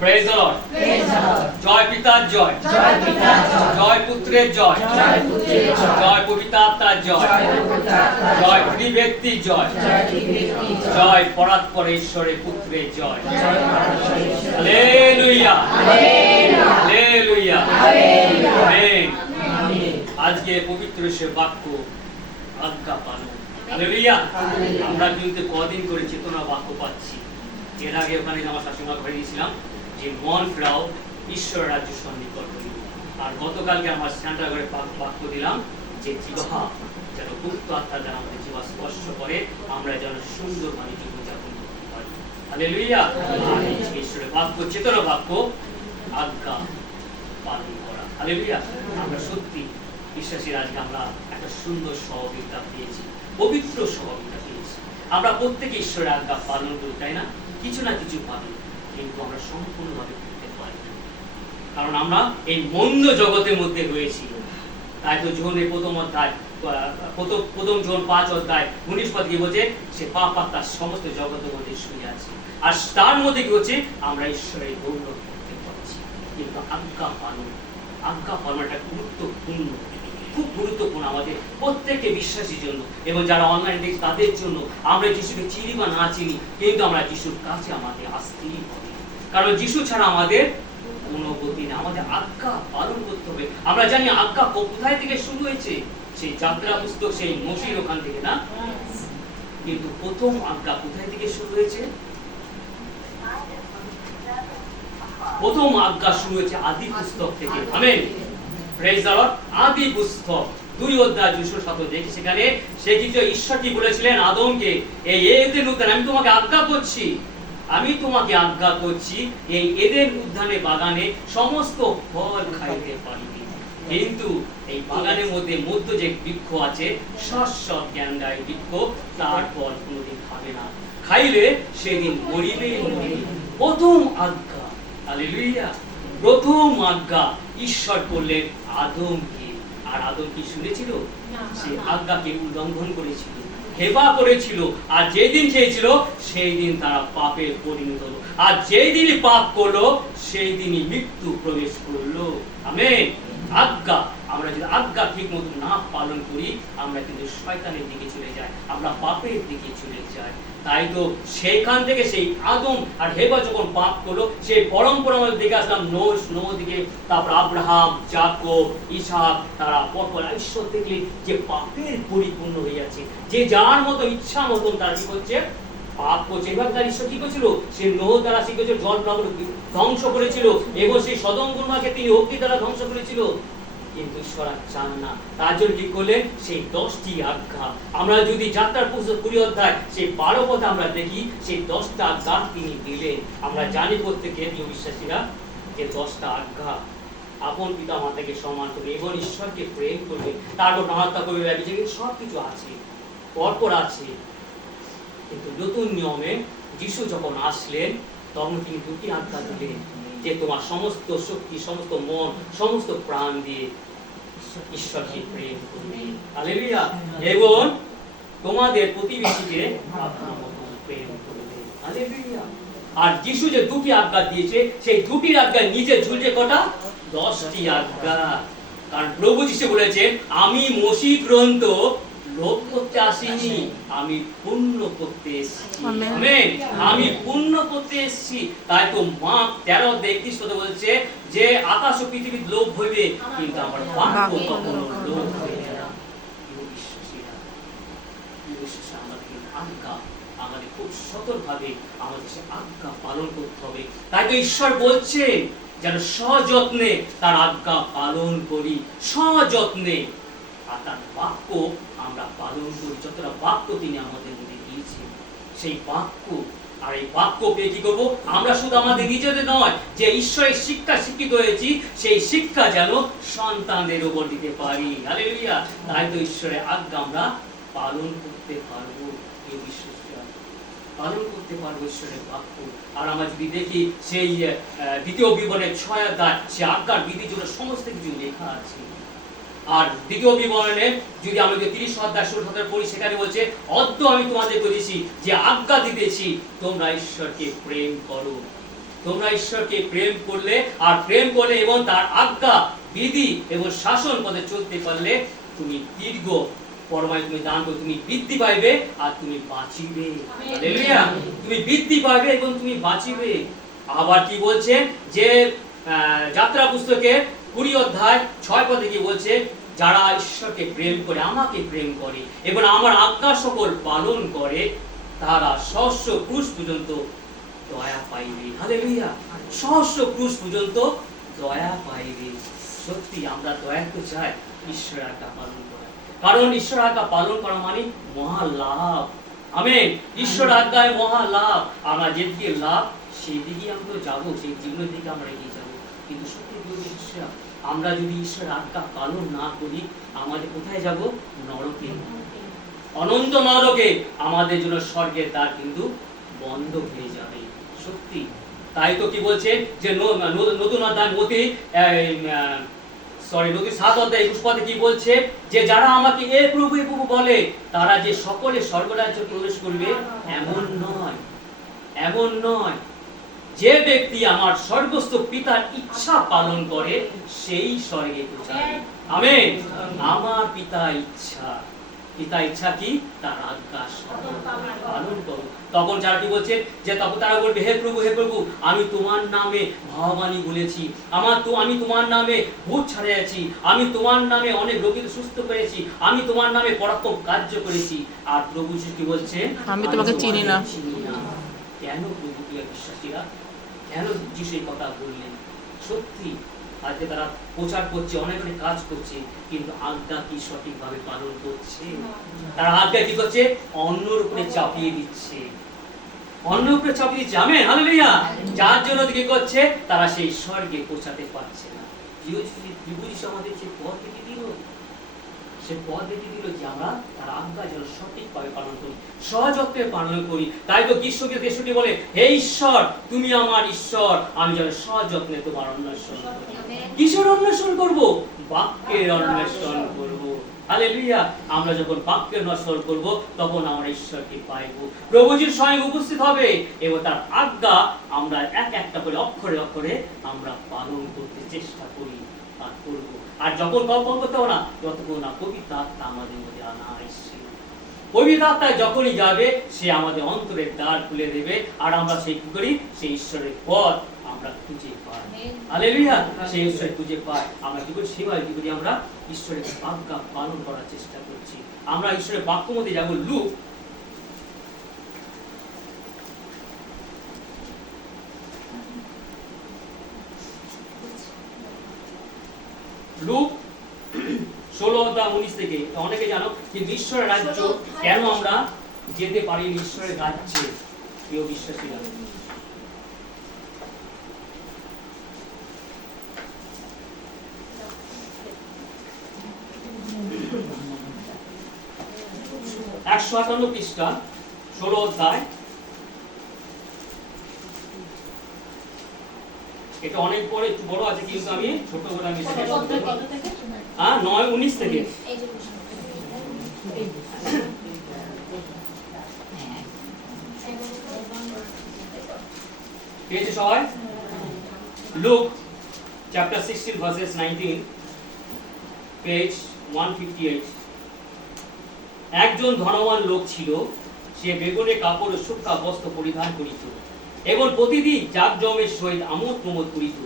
Praise the Lord. জয় পিতার জয়, জয় পুত্রের জয়, জয় পবিত্র আত্মার জয়, জয় ত্রিব্যক্তির জয়, জয় পরাৎপর ঈশ্বরের পুত্রের জয়। Hallelujah, hallelujah, amen. আজকে পবিত্র সে বাক্য আজ্ঞা পালন। হালেলুয়া। আমরা কিন্তু কদিন করে চেতনা বাক্য পাচ্ছি। এর আগে ওখানে আমার শাশুড়া ঘরে গিয়েছিলাম যে মন ফেরাও, ঈশ্বর রাজ্য সন্নিকট হইল। আর গতকালকে আমার স্যান্টা ঘরে বাক্য দিলাম যে জিহ্বা যেন গুপ্ত আত্মা যেন আমাদের জিহ্বা স্পর্শ করে, আমরা যেন সুন্দর মানে জীবনযাপন করতে পারি। হালেলুয়া। আর ঈশ্বরের বাক্য চেতনা বাক্য আজ্ঞা পালন করা। হালেলুয়া। আমরা সত্যি বিশ্বাসী আজকে আমরা একটা সুন্দর সহযোগিতা পেয়েছি, পবিত্র সহযোগিতা পেয়েছি। আমরা প্রত্যেকে ঈশ্বরের আজ্ঞা পালন করি, তাই না? কিছু না কিছু পালন, কিন্তু আমরা সম্পূর্ণভাবে করতে পারি না, কারণ আমরা এই মন্দ জগতের মধ্যে রয়েছি। তাই তো যোহনের প্রথম অধ্যায়, প্রথম যোহন 5 অধ্যায় 19 পদ কি বলছে, সে পাপ আত্মার সমস্ত জগতের মধ্যে শুয়ে আছে, আর তার মধ্যে কি হচ্ছে, আমরা ঈশ্বরের গৌরব করতে পারছি। কিন্তু আজ্ঞা পালন, আজ্ঞা পালনটা গুরুত্বপূর্ণ, খুব গুরুত্বপূর্ণ আমাদের প্রত্যেককে বিশ্বাসীর জন্য, এবং যারা অনলাইনে দেখছি তাদের জন্য। আমরা যিশুকে চিনি বা না চিনি, কিন্তু আমরা যিশুর কাছে আমাদের আসতেই হবে, কারণ যিশু ছাড়া আমাদের কোনো গতি নেই। আমাদের আজ্ঞা পালন করতে হবে। আমরা জানি আজ্ঞা কোথায় থেকে শুরু হয়েছে, সেই যাত্রা পুস্তক, সেই মসির ওখান থেকে, না? কিন্তু প্রথম আজ্ঞা কোথায় থেকে শুরু হয়েছে? প্রথম আজ্ঞা শুরু হয়েছে আদি পুস্তক থেকে। Amen, praise the Lord. আদি পুস্তক 2 অধ্যায় 207 দেখি, সেখানে সে কিছু ঈশ্বর কি বলেছিলেন আদমকে, এই এদেন উদ্যানে আমি তোমাকে আজ্ঞা করছি, আমি তোমাকে আজ্ঞা করছি এই এদেন উদ্যানে বাগানে সমস্ত ফল খাইতে পারিবে, কিন্তু এই বাগানের মধ্যে মধ্য যে বৃক্ষ আছে শস্য জ্ঞানদায়ী বৃক্ষ, তার ফল কোনোদিন খাবে না, খাইলে সেদিন মরিবে মরিবে। প্রথম আজ্ঞা। হালেলুয়া। প্রথম আজ্ঞা ঈশ্বর করলেন আদমকে, আর আদম কি শুনেছিল? সে আজ্ঞাকে উল্লঙ্ঘন করেছিল, হেবা করেছিল, আর যেই দিন খেয়েছিল সেই দিন তারা পাপে পরিণত হলো, আর যেই দিনই পাপ করলো সেই দিনই মৃত্যু প্রবেশ করলো। আমেন। আজ্ঞা, আমরা যদি আজ্ঞা ঠিক মতো না পালন করি, আমরা কিন্তু শয়তানের দিকে চলে যাই, আমরা পাপের দিকে চলে যাই। তাই তো সেখান থেকে সেই আদম আর হেবা যখন পাপ করলো, সেই পরম্পরা আমরা দেখে আসলাম নোহ দিকে, তারপর আব্রাহাম, যাকব, ইসহাক, তারা পরপর ঈশ্বর দেখলে যে পাপের পরিপূর্ণ হয়ে যাচ্ছে, যে যার মতো ইচ্ছা মতন তারা কি করছে, পাপ করছে। এবার তার ঈশ্বর কি করেছিল, সে নোহ দ্বারা শিখেছিল, জল প্লাবন ধ্বংস করেছিল, এবং সেই সদম গমোরাকে তিনি অগ্নি দ্বারা ধ্বংস করেছিল। কিন্তু ঈশ্বর চান না, তার জন্য কি করলেন, সেই 10টি আজ্ঞা। আমরা যদি যাত্রার পুস্তক 20 অধ্যায় সেই 12 পদে আমরা দেখি, সেই 10টা আজ্ঞা তিনি দিলেন। আমরা জানি প্রত্যেকে বিশ্বাসীরা যে 10টা আজ্ঞা, আপন পিতা মাতাকে সম্মান করবে এবং ঈশ্বরকে প্রেম করবে, তারপর হত্যা করবে, সব কিছু আছে, পরপর আছে। কিন্তু নতুন নিয়মে যিশু যখন আসলেন, তখন তিনি 2টি আজ্ঞা দিলেন, যে তোমার সমস্ত শক্তি, সমস্ত মন, সমস্ত প্রাণ দিয়ে ঈশ্বরকে প্রেম করবে। হালেলুয়া। এবং তোমাদের প্রতিবেশীকে আপনার মতো প্রেম করবে। হালেলুয়া। আর যিশু যে 2টি আজ্ঞা দিয়েছে, সেই 2টির আজ্ঞা নিচে ঝুলছে কটা, 10টি আজ্ঞা। কারণ প্রভু যিশু বলেছেন, আমি মসিহ গ্রন্থ লোপ করতে আসিনি, আমি পূর্ণ করতে এসেছি। আমেন। আমি পূর্ণ করতে এসেছি। তাই তো মার্ক 13:31 পদে বলছে যে আকাশ ও পৃথিবীর লোভ হইবে, কিন্তু আমার বাক্য কখনো লোভ হইবে না। আজ্ঞা আমাদের খুব সতর্কভাবে আমাদের সে আজ্ঞা পালন করতে হবে। তাই তো ঈশ্বর বলছেন যেন সযত্নে তার আজ্ঞা পালন করি, সযত্নে। আর তার বাক্য আমরা পালন করি, যতটা বাক্য তিনি আমাদের মধ্যে দিয়েছেন, সেই বাক্য। আর এই বাক্য পেয়ে কি করবো, আমরা শুধু আমাদের নিজেদের নয়, যে ঈশ্বরের শিক্ষা শিক্ষিত হয়েছি, সেই শিক্ষা যেন সন্তানদের উপর দিতে পারি। হালেলুয়া। তাই তো ঈশ্বরের আজ্ঞা আমরা পালন করতে পারবো, এই বিশ্বাসটা পালন করতে পারবো ঈশ্বরের বাক্য। আর আমরা যদি দেখি সেই 2 বিবরণের 6 অধ্যায়, সে আজ্ঞার বিধির জন্য সমস্ত কিছু লেখা আছে। আর 2 বিবরণে যদি আমরা 30 অধ্যায় 16 পড়ি, সেখানে বলছে, অদ্য আমি তোমাদের বলেছি যে আজ্ঞা দিতেছি, তোমরা ঈশ্বরকে প্রেম করো। তোমরা ঈশ্বরকে প্রেম করলে, আর প্রেম করলে এবং তার আজ্ঞা বিধি এবং শাসন পথে চলতে পারলে তুমি দীর্ঘ পরমায় তুমি দান করবে, তুমি বৃদ্ধি পাইবে আর তুমি বাঁচিবে। হালেলুয়া। তুমি বৃদ্ধি পাইবে এবং তুমি বাঁচিবে। আবার কি বলছেন যে যাত্রা পুস্তকে 20 অধ্যায় 6 পদে কি বলছে, যারা ঈশ্বরকে প্রেম করে, আমাকে প্রেম করে এবং আমার আজ্ঞা সকল পালন করে, তারা সহস্র ক্রুশ পর্যন্ত দয়া পাইবে। হালেলুয়া। সহস্র ক্রুশ পর্যন্ত দয়া পাইবে। সত্যি আমরা দয়া তো চাই ঈশ্বরের আজ্ঞা পালন করা, কারণ ঈশ্বর আজ্ঞা পালন করা মানে মহা লাভ। আমেন। ঈশ্বর আজ্ঞায় মহা লাভ। আমরা যেদিকে লাভ সেই দিকে আমরা যাবো, সেই জীবনের দিকে আমরা এগিয়ে যাবো। কিন্তু সত্যি বলতে আমরা যদি ঈশ্বরের আজ্ঞা পালন না করি, আমাদের কোথায় যাব? নরকে, অনন্ত নরকে। আমাদের জন্য স্বর্গের দ্বার কিন্তু বন্ধ হয়ে যাবে। সত্যি তাই তো কি বলছে যে নতুন অধ্যায় মতি নতুন 7 অধ্যায় 21 পদে কি বলছে যে যারা আমাকে এ প্রভু এ প্রভু বলে, তারা যে সকলে স্বর্গরাজ্যে প্রবেশ করবে এমন নয়, এমন নয়। যে ব্যক্তি আমার স্বর্গস্থ পিতার ইচ্ছা পালন করে সেই স্বর্গে পৌঁছাবে। আমেন। আমার পিতা ইচ্ছা, পিতা ইচ্ছা কি? তার আজ্ঞা পালন করো। তখন যারা কি বলছে যে তখন তারা বলবে, হে প্রভু হে প্রভু, আমি তোমার নামে ভাববাণী বলেছি, আমি তোমার নামে ভূত ছাড়িয়েছি, আমি তোমার নামে অনেক রোগীকে সুস্থ করেছি, আমি তোমার নামে পরাক্রম কার্য করেছি। আর প্রভু কি বলছে? আমি তোমাকে চিনি না। কেন প্রভু কি বিশ্বাসীরা কেন যিশু এই কথা বললেন? সত্যি আজকে তারা প্রচার করছে, অনেক অনেক কাজ করছে, কিন্তু আজ্ঞা কি সঠিকভাবে পালন করছে? তারা আজ্ঞা কি করছে? অন্যের উপরে চাপিয়ে দিচ্ছে, অন্যের উপরে চাপিয়ে দিচ্ছে। Amen, hallelujah. যার জন্য কি করছে? তারা সেই স্বর্গে পৌঁছাতে পারছে না। যিশু আমাদের যে পথ দেখিয়ে দিল, সে পথ দেখিয়ে দিল যে আমরা তার আজ্ঞা যেন সঠিকভাবে পালন করি, সযত্নে পালন করি। তাই তো কৃষ্ণকে 63 বলে, হে ঈশ্বর তুমি আমার ঈশ্বর, আমি যেন সযত্নে তোমার অন্বেষণ করি। কিসের অন্বেষণ করব? বাক্যের অন্বেষণ করব। হালেলুয়া। আমরা যখন বাক্যের অন্বেষণ করব, তখন আমরা ঈশ্বরকে পাইব, প্রভুজির স্বয়ং উপস্থিত হবে এবং তার আজ্ঞা আমরা এক একটা করে অক্ষরে অক্ষরে আমরা পালন করতে চেষ্টা করি আর করব। আর যখন কখন করতে হবে না, যতক্ষণ না পবিত্র আত্মা আমাদের মধ্যে আনা আসছে। পবিত্র আত্মা যখনই যাবে, সে আমাদের অন্তরের দ্বার খুলে দেবে, আর আমরা সেই কি করি? সেই ঈশ্বরের পথ আমরা খুঁজে পাই। হালেলুয়া। সেই ঈশ্বরের খুঁজে পাই। আমরা কি করি? সেভাবে কি করি? আমরা ঈশ্বরের আজ্ঞা পালন করার চেষ্টা করছি। আমরা ঈশ্বরের বাক্য মধ্যে যাব। লুক 16 অধ্যায় 19 থেকে। অনেকে জানো কিন্তু ঈশ্বরের রাজ্য কেন আমরা যেতে পারি? ঈশ্বরের রাজ্যে প্রিয় বিশ্বাসীরা, একশো 58 পৃষ্ঠা 16 অধ্যায়। এটা অনেক পরে, একটু বড় আছে, কিন্তু আমি ছোট করে আমি 9:19 থেকে। পেয়েছে সবাই? Look chapter 16 versus 19, page 158। একজন ধনবান লোক ছিল, সে বেগুনে কাপড় ও শুক্কা বস্ত্র পরিধান করিত এবং প্রতিদিন জাঁকজমের সহিত আমোদ প্রমোদ করিত।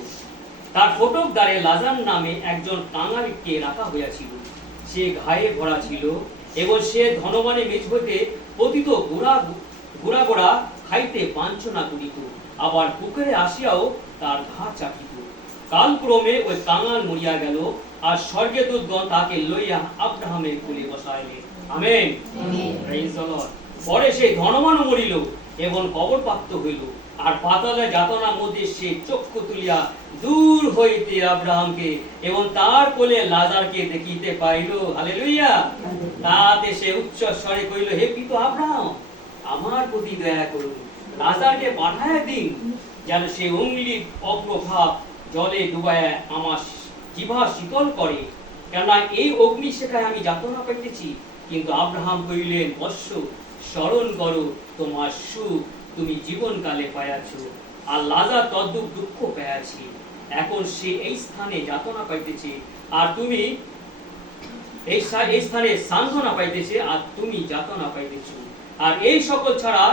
তার ফটক দ্বারে লাজার নামে একজন কাঙালকে রাখা হইয়াছিল। সে ঘায়ে ভরা ছিল এবং সে ধনবানের মেজ হইতে পতিত গোড়া গোড়া খাইতে বাঞ্ছনা করিত, আবার পুকুরে আসিয়াও তার ঘা চাটিত। কালক্রমে ওই কাঙাল মরিয়া গেল, আর স্বর্গীয় দূতগণ তাকে লইয়া আব্রাহামের কোলে বসাইলেন। Amen, praise the Lord. পরে সেই ধনবান মরিল এবং কবরপ্রাপ্ত হইল, আর পাতালে যাতনার মধ্যে সে চক্ষু তুলিয়া দূর হইতে আব্রাহামকে এবং তার কোলে লাজারকে দেখিতে পাইল। হালেলুয়া। তাতে সে উচ্চ স্বরে কইল, হে পিতা আব্রাহাম, আমার প্রতি দয়া করুন, লাজারকে পাঠায় দিন, যেন সে অঙ্গুলি অগ্রভাগ জলে ডুবায় আমার জিহ্বা শীতল করে, কেননা এই অগ্নি শেখায় আমি যাতনা পাইতেছি। কিন্তু আব্রাহাম কইলেন, বৎস, স্মরণ করো তোমার সুখ তুমি জীবনকালে পাইয়াছ, আর লাজার তদ্রূপ দুঃখ পেয়েছি। এখন সে এই স্থানে যাতনা পাইতেছে, আর তুমি এই স্থানে সান্ত্বনা পাইতেছে, আর তুমি যাতনা পাইতেছ। আর এই সকল ছাড়া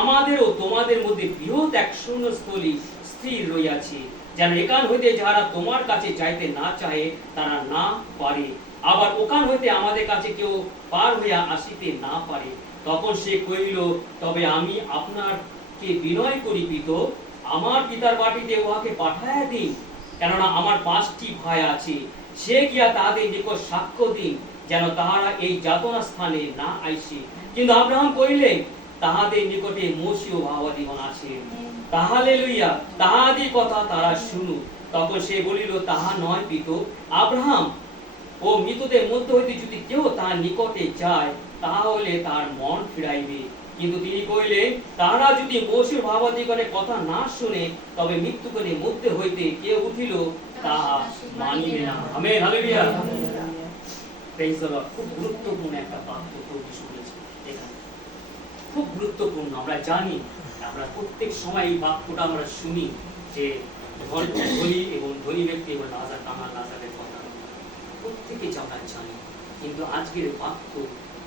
আমাদেরও তোমাদের মধ্যে বৃহৎ এক শূন্যস্থলী স্থির রইয়াছে, যেন এখান হইতে যারা তোমার কাছে যাইতে না চাহে তারা না পারে, আবার ওখান হইতে আমাদের কাছে কেউ পার হইয়া আসিতে না পারে। তখন সে কহিল, তবে আমি আপনাকে বিনয় করি পিত, আমার পিতার বাটিতে উহাকে পাঠাইয়া দিন, কেননা আমার 5টি ভাই আছে। সে গিয়া তাহাদের নিকট সাক্ষ্য দিন, যেন তাহারা এই যাতনা স্থানে না আইসে। কিন্তু আব্রাহাম কহিলেন, তাহাদের নিকটে মোশী ও ভাবাদিগণ আছে, তাহালে লইয়া তাহাদের কথা তারা শুনুক। তখন সে বলিল, তাহা নয় পিত, আব্রাহাম ও মৃতদের মধ্য হইতে যদি কেউ তাহার নিকটে যায়, তাহলে তার মন ফিরাইবে। কিন্তু তিনি কহিলেন, তাহারা যদি মোশী ও ভাবাদিগণের কথা না শুনে, তবে মৃত্যুগণের মধ্যে হইতে কেউ উঠিল, তাহা মানিবে না। Amen, hallelujah. Praise the Lord. খুব গুরুত্বপূর্ণ একটা বাক্য প্রভু শুনেছি এখানে, খুব গুরুত্বপূর্ণ। আমরা জানি, আমরা প্রত্যেক সময় এই বাক্যটা আমরা শুনি যে ধনী এবং ধনী ব্যক্তি এবং লাজার, কাঙাল লাজারের কথা প্রত্যেকে আমরা জানি, কিন্তু আজকের বাক্য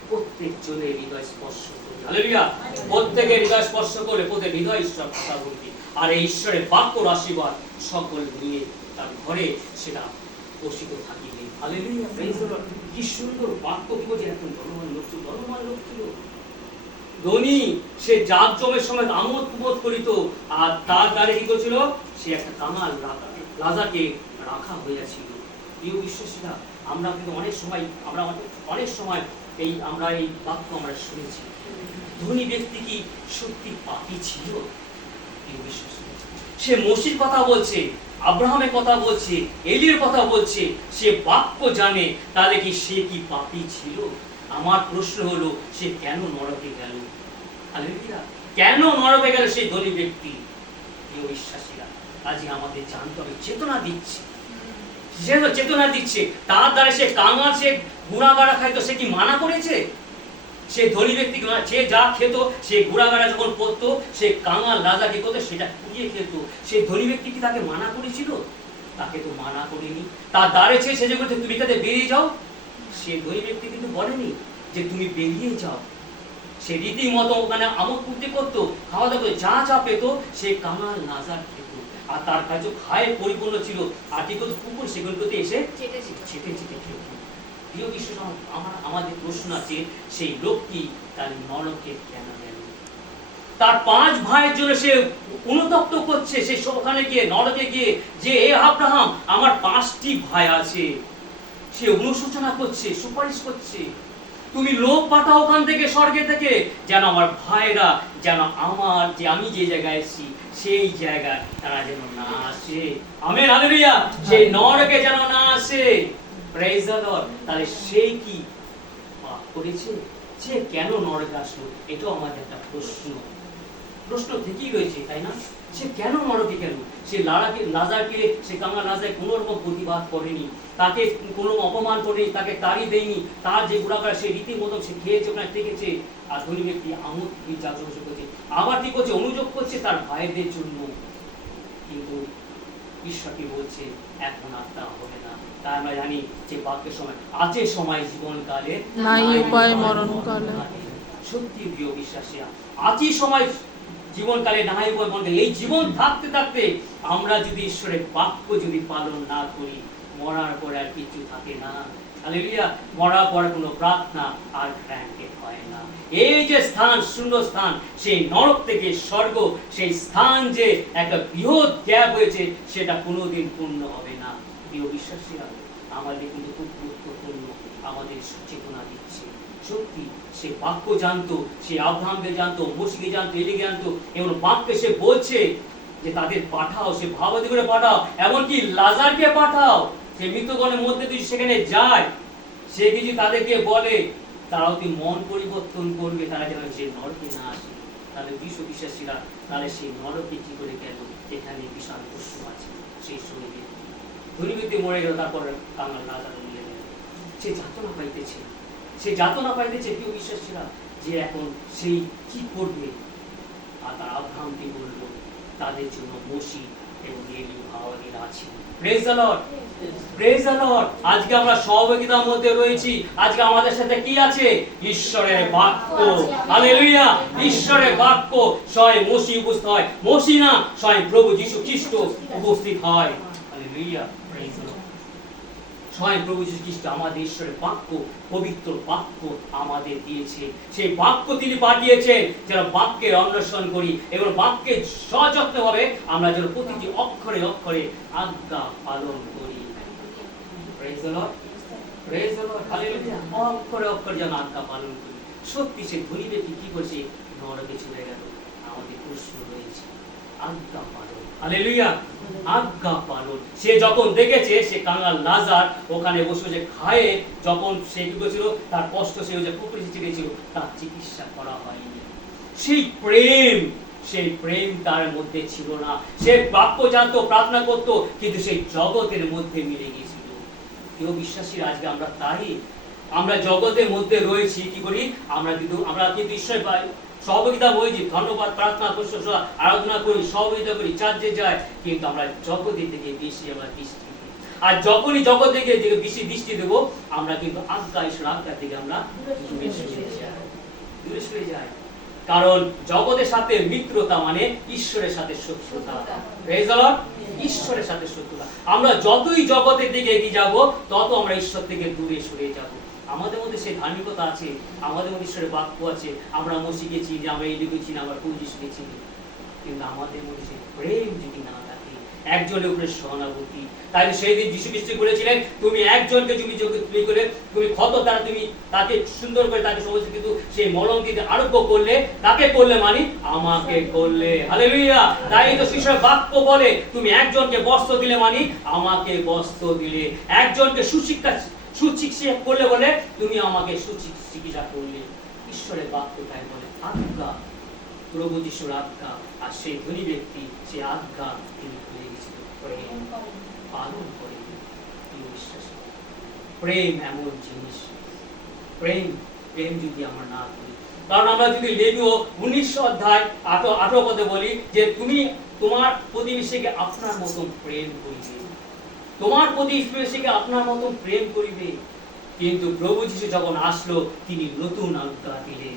প্রত্যেক জনের হৃদয় স্পর্শ করে। হালেলুয়া। প্রত্যেকের হৃদয় স্পর্শ করে, প্রত্যেক হৃদয় ঈশ্বর কথা বলবে, আর এই ঈশ্বরের বাক্যর আশীর্বাদ সকল নিয়ে তার ঘরে সেটা পোষিত থাকিবে। Hallelujah, praise the Lord. কি সুন্দর বাক্য! কি বলছে, এখন ধনবান লোক ছিল, ধনবান লোক ছিল, ধনী, সে জাঁকজমের সময় আমোদ প্রমোদ করিত, আর তার দ্বারে কি করেছিল, সে একটা কাঙাল লাজারকে রাখা হইয়াছিল। প্রিয় বিশ্বাসীরা, আমরা কিন্তু অনেক সময় আমরা এই বাক্য আমরা শুনেছি। ধনী ব্যক্তি কি সত্যি পাপী ছিল? প্রিয় বিশ্বাসীরা, সে মোশীর কথা বলছে, আব্রাহামের কথা বলছে, এলির কথা বলছে, সে বাক্য জানে, তাহলে কি সে কি পাপী ছিল? আমার প্রশ্ন হলো, সে কেন নরকে গেল? হালেলুয়া। কেন নরকে গেল সেই ধনী ব্যক্তি? প্রিয় বিশ্বাসীরা, আজকে আমাদের জানতে হবে, চেতনা দিচ্ছে তার দ্বারা সে কাঙাল, সে গুড়াগাড়া খাইতো, সে কি মানা করেছে? সে ধনী ব্যক্তি সে যা খেত, সে গুড়াগাড়া যখন করতো, সে কাঙাল রাজা কি করতো, সেটা কুড়িয়ে খেত। সে ধনী ব্যক্তি কি তাকে মানা করেছিল? তাকে তো মানা করেনি। তার দ্বারে সে যে বলছে, তুমি তাতে বেরিয়ে যাও, সে ধনী ব্যক্তি কিন্তু বলেনি যে তুমি বেরিয়ে যাও। সে রীতিমতো ওখানে আমোদ ফুর্তি করতো, খাওয়া দাওয়া, যা যা পেত সে কাঙাল লাজার খেত, আর তার কাছে খায় পরিপূর্ণ ছিল। আর কি করতো, কুকুর সেগুলোতে এসে ছেটে খেত। প্রিয় বিশ্বাস, আমাদের প্রশ্ন আছে, সেই লোকটি তার নরকে কেন গেল? তার 5 ভাইয়ের জন্য সে অনুতপ্ত করছে, সে ওখানে গিয়ে নরকে গিয়ে, যে এ আব্রাহাম, আমার 5টি ভাই আছে। সে অনুশোচনা করছে, সুপারিশ করছে, তুমি লোক পাঠাও ওখান থেকে, স্বর্গে থেকে, যেন আমার ভাইরা, যেন আমি যে জায়গায় এসেছি সেই জায়গায় তারা যেন না আসে। Amen, hallelujah. সেই নরকে যেন না আসে। Praise the Lord. তাহলে সে কি পাপ করেছে? সে কেন নরকে আসলো? এটাও আমাদের একটা প্রশ্ন থেকেই রয়েছে, তাই না? সে কেন নরকে গেল? সে লাজারকে, সে কাঙাল লাজার কোনো রকম প্রতিবাদ করেনি, তাকে কোনো অপমান করেনি, তাকে তাড়ি দেয়নি। তার যে গুড়াগাড়া, সে রীতিমতো সে খেয়েছে, ওখানে থেকেছে। আর ধনী ব্যক্তি আমোদ করছে, আবার কি করছে, অনুযোগ করছে তার ভাইদের জন্য। কিন্তু ঈশ্বরকে বলছে, এখন আর তা হবে না। তাই আমরা জানি যে বাক্যের সময় আছে, সময় জীবনকালে নাই উপায় মরণকালে। সত্যি প্রিয় বিশ্বাসীরা, আছে সময় জীবনকালে নাই উপায় মরণকালে। এই জীবন থাকতে থাকতে আমরা যদি ঈশ্বরের বাক্য যদি পালন না করি, মরার পরে আর কিছু থাকে না। হালেলুয়া। মরার পরে কোনো প্রার্থনা আর গ্র্যান্টেড হয় না। এই যে স্থান, শূন্য স্থান, সেই নরক থেকে স্বর্গ, সেই স্থান যে একটা বৃহৎ গ্যাপ হয়েছে, সেটা কোনোদিন পূর্ণ হবে না। প্রিয় বিশ্বাসীরা, আমাদের কিন্তু খুব গুরুত্বপূর্ণ, আমাদের চেতনা দিচ্ছে। সত্যি সে বাক্য জানতো, সে আব্রাহামকে জানতো, মোশীকে জানতো, এলিকে জানতো, এবং বাক্যে সে বলছে যে তাদের পাঠাও, সে ভাবাদি করে পাঠাও, এমনকি লাজারকে পাঠাও। সে মৃতগণের মধ্যে যদি সেখানে যায়, সে কিছু তাদেরকে বলে, তারাও কি মন পরিবর্তন করবে, তারা যেন সে নরকে না আসে। তাহলে বিশ্ব বিশ্বাসীরা, তাহলে সেই নরকে কি করে গেল? এখানে বিশাল প্রশ্ন আছে। সেই সময় ধনী ব্যক্তি মরে গেল, তারপর কাঙাল লাজার মিলে গেল। সে যাতনা পাইতেছে, কেউ বিশ্বাসীরা, যে এখন সেই কি করবে? আর তার আব্রাহামকে বলল, তাদের জন্য মসি এবং এলিউ হাওয়ারির আছে। Praise the Lord, praise the Lord. আজকে আমরা সহযোগিতার মধ্যে রয়েছি। আজকে আমাদের সাথে কি আছে? ঈশ্বরের বাক্য। হালেলুয়া। ঈশ্বরের বাক্য স্বয়ং মসি উপস্থিত হয়, মসি না স্বয়ং প্রভু যীশু খ্রিস্ট উপস্থিত হয়। Hallelujah, praise the Lord. স্বয়ং প্রভু যীশু খ্রিস্ট আমাদের ঈশ্বরের বাক্য, পবিত্র বাক্য আমাদের দিয়েছে। সেই বাক্য তিনি পাঠিয়েছেন যেন বাক্যের অন্বেষণ করি এবং বাক্যের সযত্নভাবে আমরা যেন প্রতিটি অক্ষরে অক্ষরে আজ্ঞা পালন করি। Praise the Lord, praise the Lord, hallelujah. অক্ষরে অক্ষরে যেন আজ্ঞা পালন করি। সত্যি সে ধনী ব্যক্তি কি করছে? নরকে চলে গেল। আমাদের প্রশ্ন রয়েছে আজ্ঞা পালন। হালেলুয়া, আজ্ঞা পালন। সে যখন দেখেছে সে কাঙাল লাজার ওখানে বসে যে খায়ে, যখন সে কি করেছিল তার কষ্ট, সে যে পুকুরে চিকিৎসা তার চিকিৎসা করা হয়নি। সেই প্রেম, সেই প্রেম তার মধ্যে ছিল না। সে বাক্য জানতো, প্রার্থনা করতো, কিন্তু সেই জগতের মধ্যে মিলে গিয়েছিল। কেউ বিশ্বাসী আজকে আমরা তাই, আমরা জগতের মধ্যে রয়েছি। কি করি আমরা? কিন্তু ঈশ্বর পাই, সহযোগিতা হয়েছি, ধন্যবাদ, প্রার্থনা, প্রশংসা, আরাধনা করি, সহযোগিতা করি, চার্চে যায়, কিন্তু আমরা জগতের দিকে বেশি আমরা দৃষ্টি দিই। আর যখনই জগৎ দিকে বেশি দৃষ্টি দেবো, আমরা কিন্তু আজ্ঞা, ঈশ্বর আজ্ঞা থেকে আমরা দূরে সরে যাই। কারণ জগতের সাথে মিত্রতা মানে ঈশ্বরের সাথে শত্রুতা। প্রেজ দ্য লর্ড, ঈশ্বরের সাথে শত্রুতা। আমরা যতই জগতের দিকে এগিয়ে যাব, তত আমরা ঈশ্বর থেকে দূরে সরে যাব। আমাদের মধ্যে সেই ধার্মিকতা আছে, আমাদের মধ্যে ঈশ্বরের বাক্য আছে, আমরা মসিকে চিনি, আমরা এলিকে চিনি, আমরা প্রভু যিশুকে চিনি, কিন্তু আমাদের মধ্যে সেই প্রেম যদি না থাকে, একজনের উপরে সহানুভূতি। তাই সেই দিন যিশু খ্রিস্ট বলেছিলেন, তুমি একজনকে তুমি করে তুমি ক্ষত দ্বারা তুমি তাকে সুন্দর করে তাকে সমস্ত কিন্তু সেই মলম দিতে আরোগ্য করলে, তাকে করলে মানে আমাকে করলে। হালেলুয়া। তাই তো ঈশ্বরের বাক্য বলে, তুমি একজনকে বস্ত্র দিলে মানে আমাকে বস্ত্র দিলে, একজনকে সুচিকিৎসা করলে বলে তুমি আমাকে সুচিকিৎসা করলে। ঈশ্বরের বাক্য তাই বলে আজ্ঞা, প্রভু যিশুর আজ্ঞা। আর সেই ধনী ব্যক্তি সে আজ্ঞা তিনি ভুলে গেছিল, প্রেম পালন করে। প্রেম এমন জিনিস, প্রেম প্রেম যদি আমরা না করি, কারণ আমরা যদি লেবীয় 19 অধ্যায় 18 পদে বলি যে তুমি তোমার প্রতিবেশীকে আপনার মতন প্রেম করিবে, তোমার প্রতিবেশীকে আপনার মতন প্রেম করিবে। কিন্তু প্রভু যীশু যখন আসলো, তিনি নতুন আজ্ঞা দিলেন,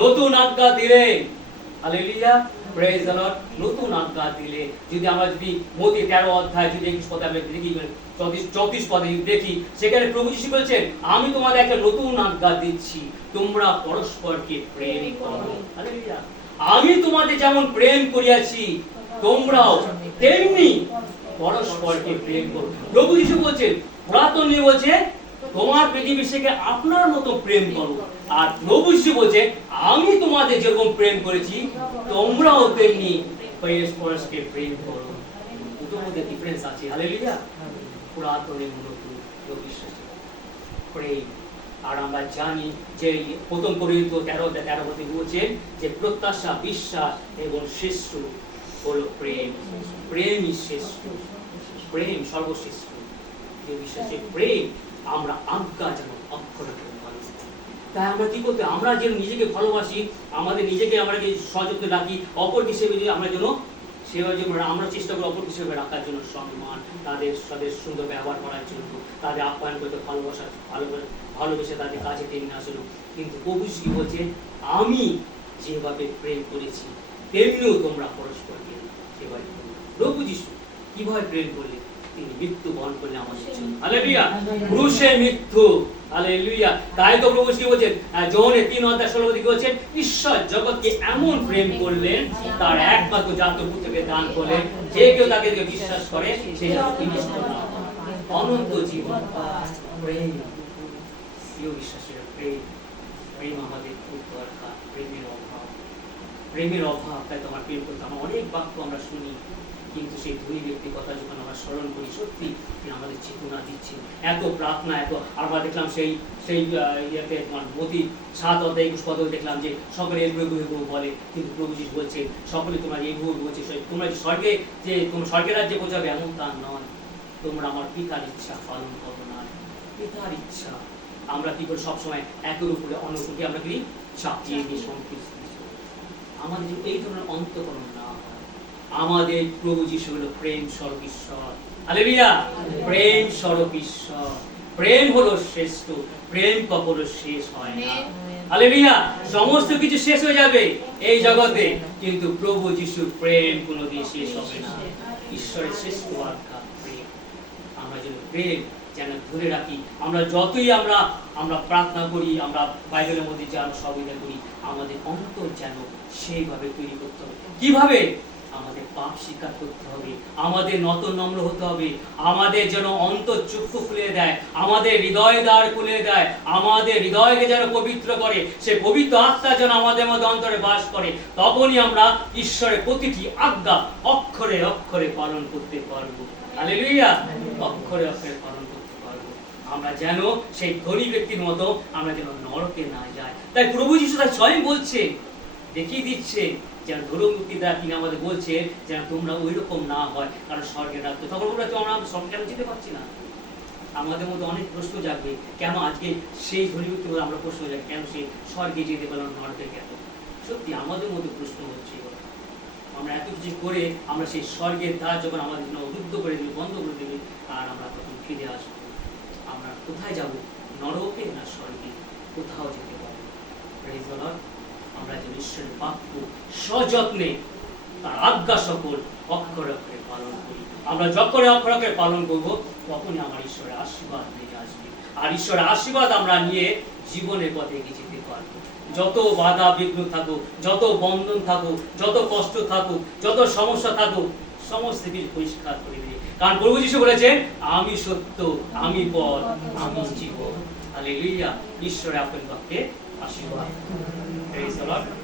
নতুন আজ্ঞা দিলেন। Hallelujah, praise the Lord. নতুন আজ্ঞা দিলে যদি আমরা যদি মতি 13 অধ্যায় যদি 21 পদে আমরা দেখি, 34 পদে দেখি, সেখানে প্রভু যীশু বলেছেন, আমি তোমাদের একটা নতুন আজ্ঞা দিচ্ছি, তোমরা পরস্পরকে প্রেম করো। হালেলুয়া। আমি তোমাদের যেমন প্রেম করিয়াছি, তোমরাও তেমনি পরস্পরকে প্রেম করো। প্রভু যীশু বলছেন, পুরাতন নিয়ে বলছে তোমার প্রতিবেশীকে আপনার মতো প্রেম করো। আর প্রভু যীশু বলছে, আমি তোমাদের যেরকম প্রেম করেছি, তোমরাও তেমনি পরস্পরকে প্রেম করো। দুটোর মধ্যে ডিফারেন্স আছে। হালেলুয়া। পুরাতন এবং নতুন প্রেম। আর আমরা জানি যে প্রথম কোরিন্থীয় 13 পদে বলছেন যে প্রত্যাশা, বিশ্বাস এবং শ্রেষ্ঠ হলো প্রেম। প্রেমই শ্রেষ্ঠ, প্রেম সর্বশ্রেষ্ঠ। বিশ্বাসে প্রেম আমরা আজ্ঞা যেন অক্ষরে পালন করি। তাই আমরা কি করতে, আমরা যেন নিজেকে ভালোবাসি, আমাদের নিজেকে আমরা সযত্নে রাখি, অপর হিসেবে আমরা যেন সেভাবে আমরা চেষ্টা করি অপর হিসেবে রাখার জন্য, সম্মান, তাদের সুন্দর ব্যবহার করার জন্য, তাদের আপ্যায়ন করতে ভালোবেসে তাদের কাছে টেনে আসলো। কিন্তু প্রভু কি বলছে, আমি যেভাবে প্রেম করেছি তেমনিও তোমরা পরস্পরকে সেভাবে। প্রভু যিশু কিভাবে প্রেম করলে? তিনি মৃত্যু বরণ করলেন আমাদের জন্য। হালেলুয়া। ক্রুশে মৃত্যু। হালেলুয়া। তাই তো প্রভু কি বলেছেন, যোহনে 3 অধ্যায় 16 পদে বলেছেন, ঈশ্বর জগৎকে এমন প্রেম করলেন, তার একমাত্র জাত পুত্রকে দান করলেন, যে কেউ তাকে বিশ্বাস করে সে যেন বিনষ্ট না হয়, অনন্ত জীবন পায়। প্রেম, প্রিয় বিশ্বাসের প্রেম, প্রেম আমাদের খুব দরকার। প্রেমের অভাব, প্রেমের অভাব। তাই তো আমার প্রেম করতে আমার অনেক বাক্য আমরা শুনি, কিন্তু সেই ধনী ব্যক্তির কথা যখন আমরা স্মরণ করি, সত্যি তিনি আমাদের চেতনা দিচ্ছেন। এত প্রার্থনা, এত আমরা দেখলাম সেই ইয়েতে মতি 7 অধ্যায় 21 পদে দেখলাম যে সকলে এই প্রভু বলে, কিন্তু প্রভু যিশু বলছে সকলে তোমরা এই প্রভু বলছে, তোমরা যে স্বর্গে যে তোমরা স্বর্গের রাজ্যে পৌঁছাবে এমন তা নয়, তোমরা আমার পিতার ইচ্ছা পালন করো না। পিতার ইচ্ছা আমরা কি করি সবসময় একের উপরে অন্যকে আমরা কি চাপিয়ে দিয়ে সংকীর্ণ। আমাদের এই ধরনের অন্তঃকরণ না হয়, আমাদের প্রভু যিশু হলো প্রেম স্বরূপ ঈশ্বর। হালেলুয়া। প্রেম স্বরূপ ঈশ্বর। প্রেম হলো শ্রেষ্ঠ, প্রেম কখনো শেষ হয় না। হালেলুয়া। সমস্ত কিছু শেষ হয়ে যাবে এই জগতে, কিন্তু প্রভু যিশুর প্রেম কোনোদিন শেষ হবে না। ঈশ্বরের শ্রেষ্ঠ আজ্ঞা প্রেম। আমরা যেন প্রেম যেন ধরে রাখি। আমরা যতই আমরা প্রার্থনা করি, আমরা বাইবেলের মধ্যে যা সবিতা করি, আমাদের অন্তর যেন সেইভাবে তৈরি করতে হবে। কিভাবে? আমাদের পাপ স্বীকার করতে হবে, আমাদের নত নম্র হতে হবে, আমাদের যেন অন্তর চক্ষু খুলে দেয়, আমাদের হৃদয় দ্বার খুলে দেয়, আমাদের হৃদয়কে যেন পবিত্র করে, সে পবিত্র আত্মা যেন আমাদের মধ্যে অন্তরে বাস করে। তখনই আমরা ঈশ্বরের প্রতিটি আজ্ঞা অক্ষরে অক্ষরে পালন করতে পারবো। হালেলুয়া। অক্ষরে অক্ষরে পালন করতে পারবো। আমরা যেন সেই ধনী ব্যক্তির মতো আমরা যেন নরকে না যাই। তাই প্রভু যিশু তাই স্বয়ং বলছে, দেখিয়ে দিচ্ছে, যেন ধর্মমুক্তিদা তিনি আমাদের বলছে যেন তোমরা ওই রকম না হয়, কারণ স্বর্গের রাজ্য। তখন বলবো তো আমরা স্বর্গে কেন যেতে পারছি না? আমাদের মধ্যে অনেক প্রশ্ন জাগবে, কেন আজকে সেই ধনী ব্যক্তি আমরা প্রশ্ন জাগে, কেন সে স্বর্গে যেতে পারলাম নরকে কেন? সত্যি আমাদের মধ্যে প্রশ্ন হচ্ছে, আমরা এত কিছু করে আমরা সেই স্বর্গের দ্বার যখন আমাদের জন্য রুদ্ধ করে দেবে, বন্ধ করে দেবে, আর আমরা তখন ফিরে আসবো। আমরা কোথায় যাব? নরকে না স্বর্গে? কোথাও যেতে পারবো। Praise the Lord. আমরা যেন ঈশ্বরের বাক্য সযত্নে তার আজ্ঞা সকল অক্ষরে অক্ষরে পালন করি। আমরা যখনই অক্ষরে অক্ষরে পালন করব, তখনই আমার ঈশ্বরের আশীর্বাদ নিয়ে আসবে। আর ঈশ্বরের আশীর্বাদ আমরা নিয়ে জীবনের পথে এগিয়ে যেতে পারবো। যত বাধা বিঘ্ন থাকুক, যত বন্ধন থাকুক, যত কষ্ট থাকুক, যত সমস্যা থাকুক, সমস্ত কিছু পরিষ্কার করে দিবে। কারণ প্রভু যিশু বলেছেন, আমি সত্য, আমি পথ, আমি জীবন। হালেলুয়া। ঈশ্বরের আপনার পক্ষে আশীর্বাদ। Praise the Lord.